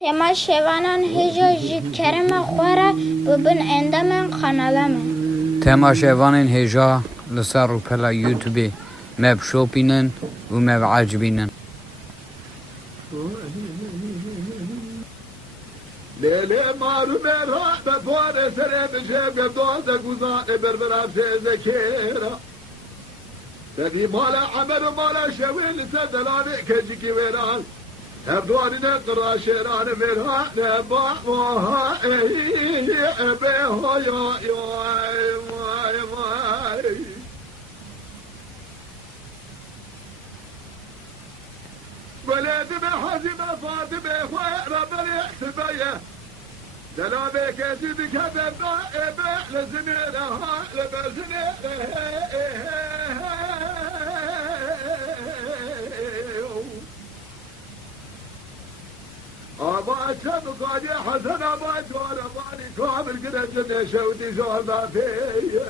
Tema şevanan hejo ji kerema xwara bibin endamên kanala me. Tema şevanên hêja li ser rûpela YouTubeê me bişopînin û me biecibînin. Lele maru mera be pare sere bije be doze guzane berbera zekera. Dedi mala amel mala şevil sedelane keciki veran. Erdoğan'ın kıraşeranı verhane bağha be hoya vay vay. ولادنا حزمة فاطمة خير بريح سبية دلابي كاسد كذب نائبة لزميرها أبا سبقا يا حسن أبا جوال أباني كامل قد جنة شودي زوال ما فيه